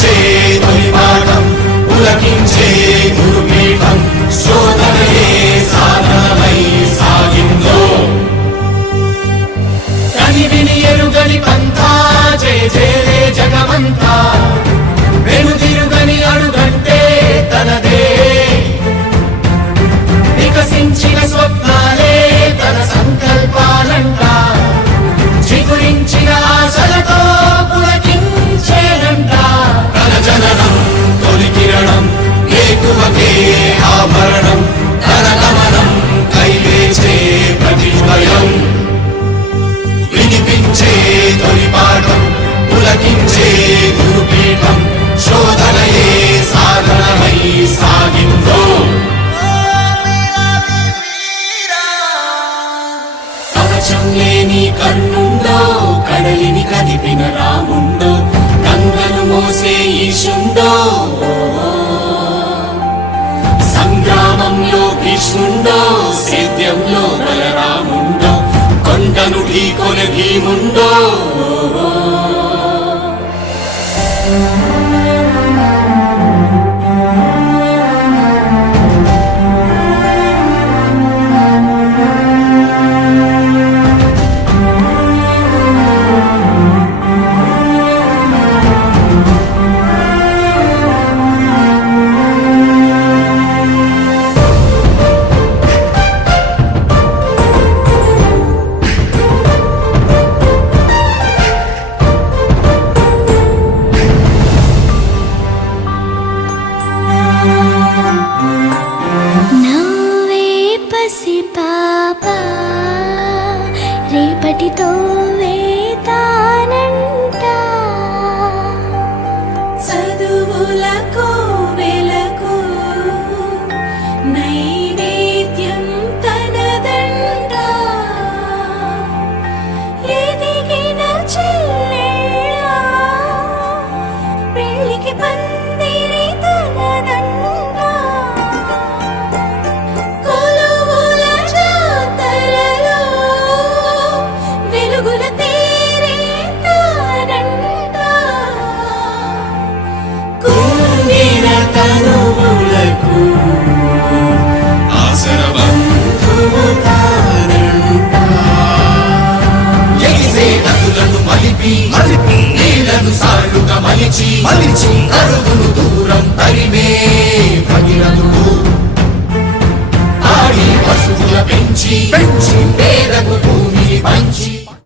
ఉలకించే తొలిపాఠం పులకించే గురుపీఠం వేకువకే ఆభరణం తన గమనం కైవేచే ప్రతిభయం. వినిపించే తొలి పాఠం పులకించే గురుపీఠం శోధనయే సాధనమై సాగిందో. కవచం లేని కన్నుండో కడలిని కదిపిన రాముండో గంగను మోసే உலகிமுண்டோ वेदानम् మలిచి మలిచి కరువును దూరం తరిమే భగీరథుడు ఆడి పశువుల పెంచి పెంచి పేదకు భూమిని పంచి.